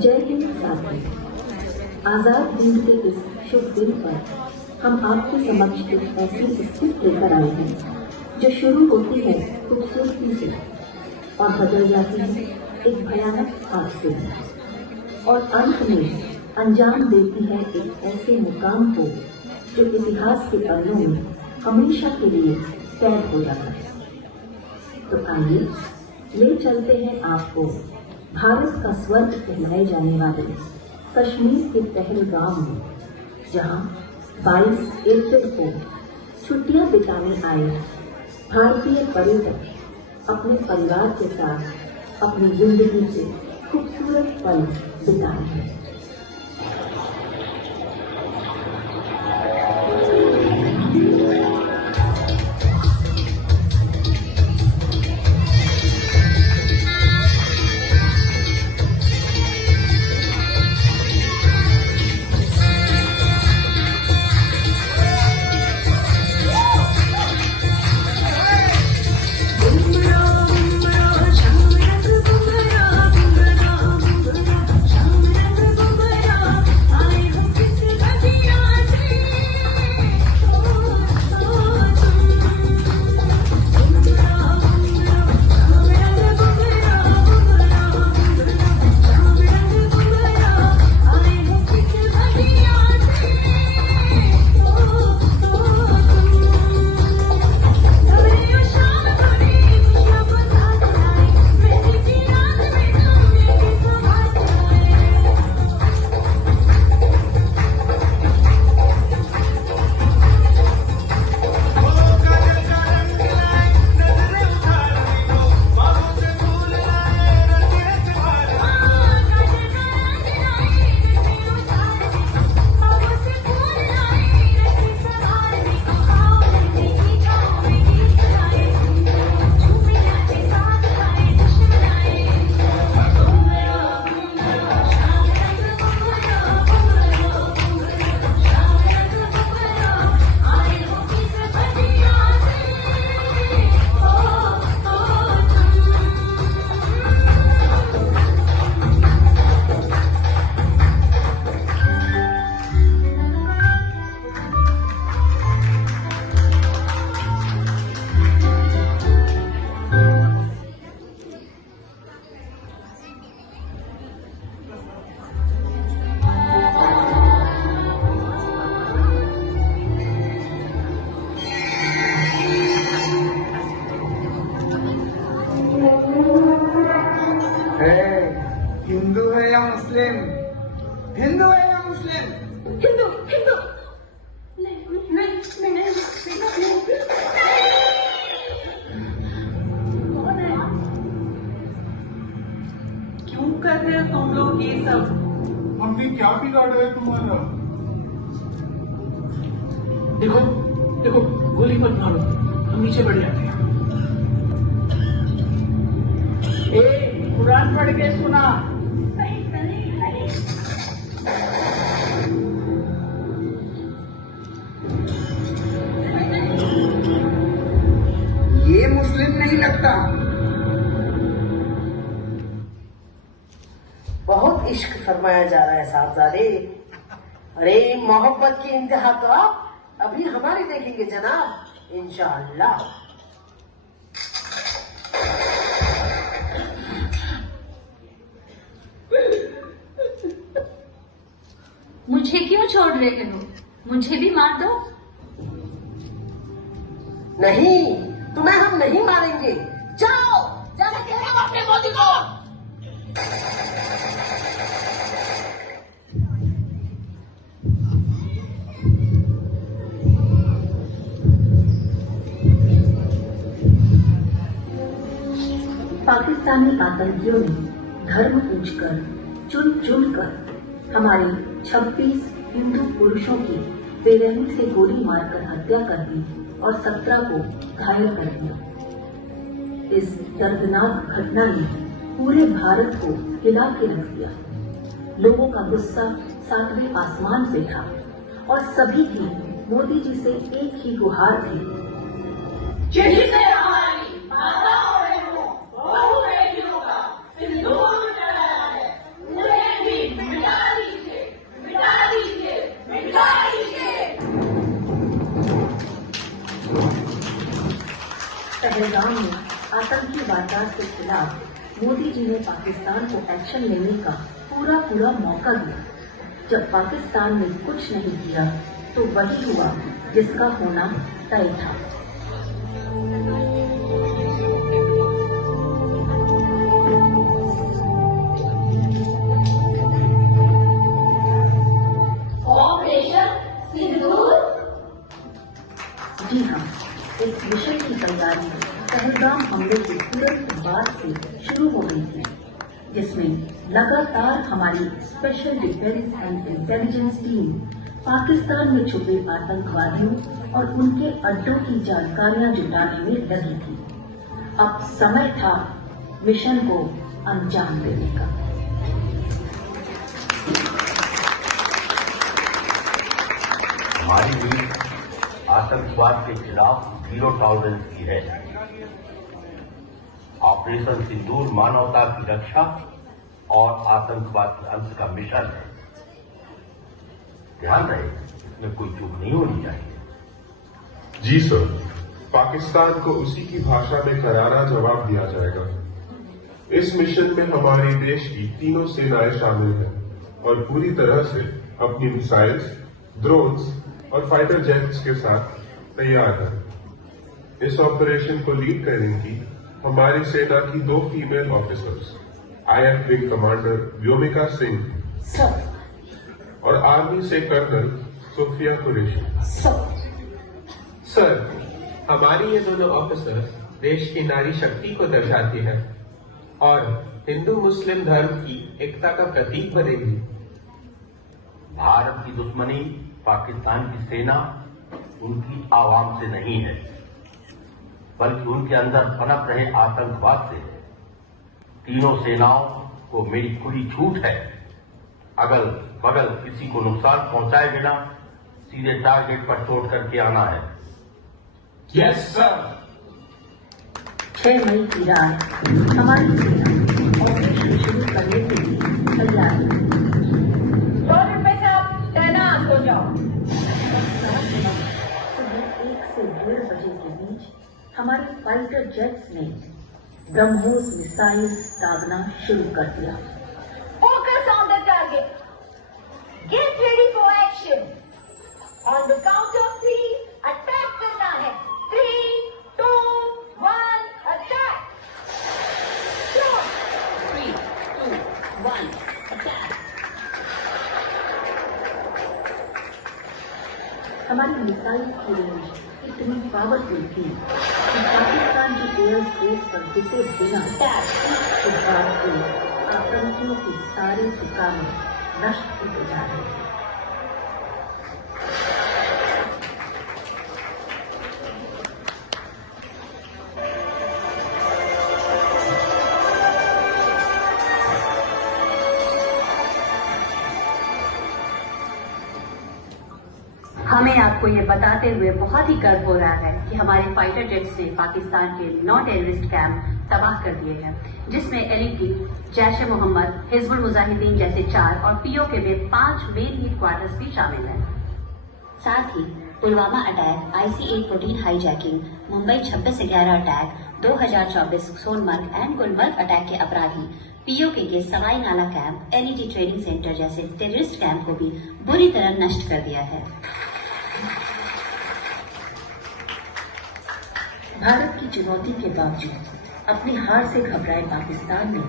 जय हिंद साथियों, आजाद हिंद के इस शुभ दिन पर हम आपके समक्ष एक ऐसी स्थिति लेकर आए हैं जो शुरू होती है खूबसूरती से और बदल जाती है एक भयानक हादसे में और अंत में अंजाम देती है एक ऐसे मुकाम को जो इतिहास के पन्नों में हमेशा के लिए कैद हो जाता है। तो आइए ले चलते हैं आपको भारत का स्वर्ग कहलाए जाने वाले कश्मीर के पहलगाम में, जहां 22 अप्रैल को छुट्टियां बिताने आए भारतीय पर्यटक अपने परिवार के साथ अपनी जिंदगी से खूबसूरत पल बिताए हैं। हिंदू है या मुस्लिम? हिंदू है या मुस्लिम? हिंदू हिंदू कौन है? क्यों कर रहे हो तुम लोग ये सब? हमने क्या बिगाड़ा है तुम्हारा? देखो देखो, गोली मत मारो, हम नीचे बढ़ जाते हैं। कुरान पढ़ के सुना। ये मुस्लिम नहीं लगता। बहुत इश्क फरमाया जा रहा है साहबजादे। अरे मोहब्बत की इंतहा तो आप अभी हमारी देखेंगे जनाब, इंशाअल्लाह। मुझे क्यों छोड़ रहे हो? मुझे भी मार दो। नहीं, तुम्हें हम नहीं मारेंगे। जाओ जाके कह दो अपने मोदी को। पाकिस्तानी आतंकियों ने धर्म पूछकर चुन चुन कर हमारे 26 हिंदू पुरुषों की बेरहमी से गोली मारकर हत्या कर दी और 17 को घायल कर दिया। इस दर्दनाक घटना ने पूरे भारत को हिला के रख दिया। लोगों का गुस्सा 7वें आसमान पे था और सभी की मोदी जी से एक ही गुहार थी, जिससे हमारी माताओं बहनों, बहु बेटियों का सिंदूर चढ़ाया है, उन्हें भी आतंकवाद के खिलाफ मोदी जी ने पाकिस्तान को एक्शन लेने का पूरा मौका दिया। जब पाकिस्तान ने कुछ नहीं किया तो वही हुआ जिसका होना तय था। जी हाँ, इस मिशन की तैयारी पहलगाम हमले के तुरंत बाद से शुरू हो गई थी, जिसमें लगातार हमारी special defence and intelligence team Pakistan में छुपे आतंकवादियों और उनके अड्डों की जानकारियां जुटाने में लगी थी। अब समय था मिशन को अंजाम देने का। हमारी नीति आतंकवाद के खिलाफ जीरो टॉलरेंस की है। ऑपरेशन सिंदूर मानवता की रक्षा और आतंकवाद के अंत का मिशन है। ध्यान रहे, इसमें कोई चूक नहीं होनी चाहिए। जी सर, पाकिस्तान को उसी की भाषा में करारा जवाब दिया जाएगा। इस मिशन में हमारे देश की तीनों सेनाएं शामिल हैं और पूरी तरह से अपनी मिसाइल्स, ड्रोन्स और फाइटर जेट्स के साथ तैयार है। इस ऑपरेशन को लीड करेंगी हमारी सेना की 2 female officers, IF wing commander Vyomika Singh sir और आर्मी से कर्नल सोफिया कुरैशी। सर, हमारी ये दोनों ऑफिसर देश की नारी शक्ति को दर्शाती हैं और हिंदू मुस्लिम धर्म की एकता का प्रतीक बनेगी। भारत की दुश्मनी पाकिस्तान की सेना, उनकी आवाम से नहीं है, बल्कि उनके अंदर पनप रहे आतंकवाद से है। तीनों सेनाओं को मेरी खुली छूट है, अगल बगल किसी को नुकसान पहुंचाए बिना सीधे टारगेट पर चोट करके आना है। Yes sir. 6 मई की रात हमारी सेना ऑपरेशन शुरू करने के लिए तैयार है। तैनात हो जाओ। सुबह 1 से 1:30 बजे के बीच हमारे फाइटर जेट्स ने ब्रह्मोस मिसाइल्स दागना शुरू कर दिया। Focus on the target, get ready for action. On the count of 3 attack करना है। 3, 2, 1 अटैक। 3, 2, 1 अटैक। हमारी मिसाइल की रेंज इतनी पावरफुल थी कि पाकिस्तान की एयर स्पेस पर घुसे बिना के बाद भी आतंकियों के सारे ठिकाने नष्ट होते जा रहे थे। हमें आपको ये बताते हुए बहुत ही गर्व हो रहा है कि हमारे फाइटर जेट्स ने पाकिस्तान के 9 टेररिस्ट कैंप तबाह कर दिए हैं, जिसमें LET, जैश ए मोहम्मद, हिजबुल मुजाहिदीन जैसे 4 और POK में 5 मेन हीड क्वार्टर्स भी शामिल हैं। साथ ही Pulwama attack, IC-814 hijacking, Mumbai 26/11 attack, 2024 Sonamarg and Gulmarg attack के अपराधी POK के Sawai Nala camp, LET training centre जैसे टेररिस्ट कैंप को भी बुरी तरह नष्ट कर दिया है। भारत की चुनौती के बावजूद अपनी हार से घबराए पाकिस्तान ने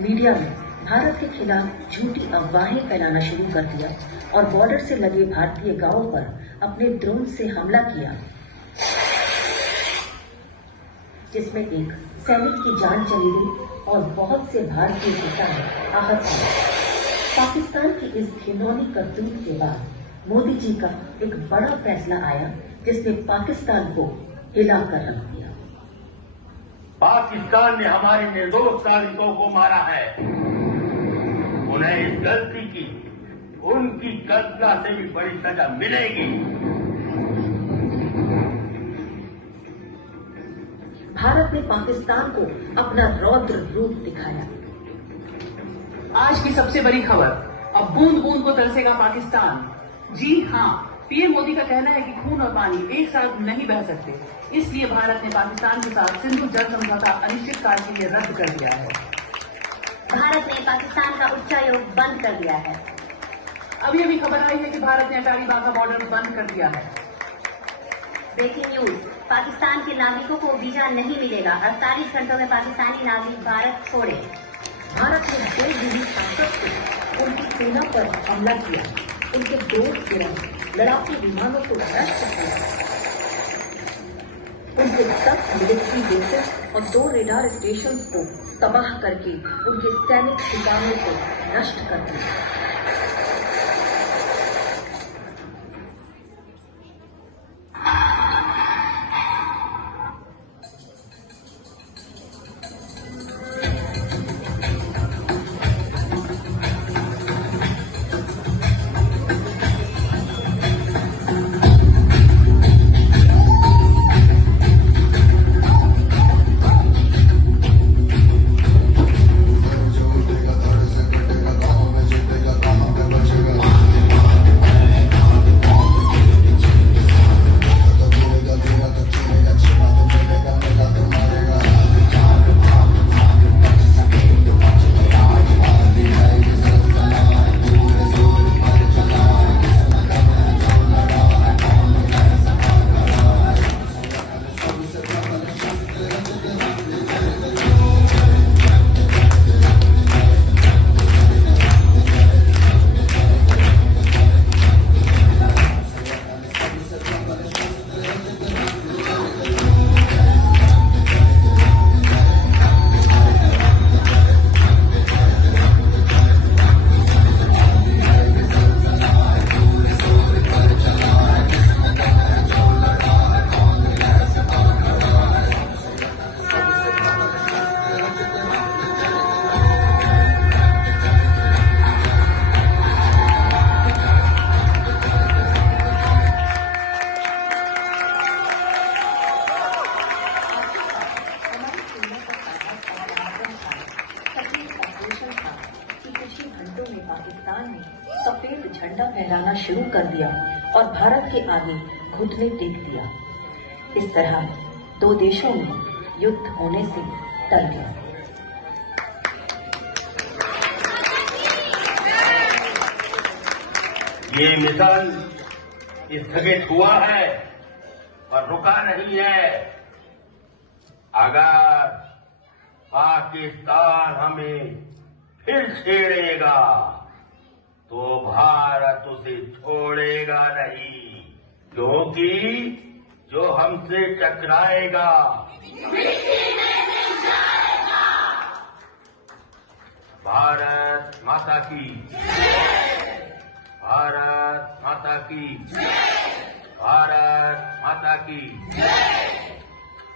मीडिया में भारत के खिलाफ झूठी अफवाहें फैलाना शुरू कर दिया और बॉर्डर से लगे भारतीय गांवों पर अपने ड्रोन से हमला किया, जिसमें एक सैनिक की जान चली गई और बहुत से भारतीय किसान आहत हुए। पाकिस्तान की इस घिनौनी करतूत के बाद मोदी जी का एक बड़ा फैसला आया, जिसने पाकिस्तान को हिलाकर रख दिया। पाकिस्तान ने हमारे निर्दोष नागरिकों को मारा है। उन्हें इस गलती की उनकी कल्पना से भी बड़ी सजा मिलेगी। भारत ने पाकिस्तान को अपना रौद्र रूप दिखाया। आज की सबसे बड़ी खबर, अब बूंद बूंद को तरसेगा पाकिस्तान। जी हाँ, पीएम मोदी का कहना है कि खून और पानी एक साथ नहीं बह सकते, इसलिए भारत ने पाकिस्तान के साथ सिंधु जल समझौता अनिश्चितकाल के लिए रद्द कर दिया है। भारत ने पाकिस्तान का उच्चायोग बंद कर दिया है। अभी अभी खबर आई है कि भारत ने अटारी वाघा बॉर्डर बंद कर दिया है। ब्रेकिंग न्यूज, पाकिस्तान के नागरिकों को वीजा नहीं मिलेगा। 48 घंटों में पाकिस्तानी नागरिक भारत छोड़े। भारत ने 2 जून शासक से उनकी सेना पर हमला किया, उनके 2 लड़ाकू विमानों को नष्ट किया, उनके 10 मिलिट्री बेसेस और 2 रेडार स्टेशन को तबाह करके उनके सैनिक ठिकानों को नष्ट कर दिया। पाकिस्तान ने सफेद झंडा फहराना शुरू कर दिया और भारत के आगे घुटने टेक दिया। इस तरह 2 देशों में युद्ध होने से टल गया। ये मिशन स्थगित हुआ है और रुका नहीं है। अगर पाकिस्तान हमें फिर छेड़ेगा तो भारत उसे छोड़ेगा नहीं, क्योंकि जो हमसे टकराएगा भारत माता की, भारत माता की, भारत माता की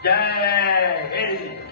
जय हिंद।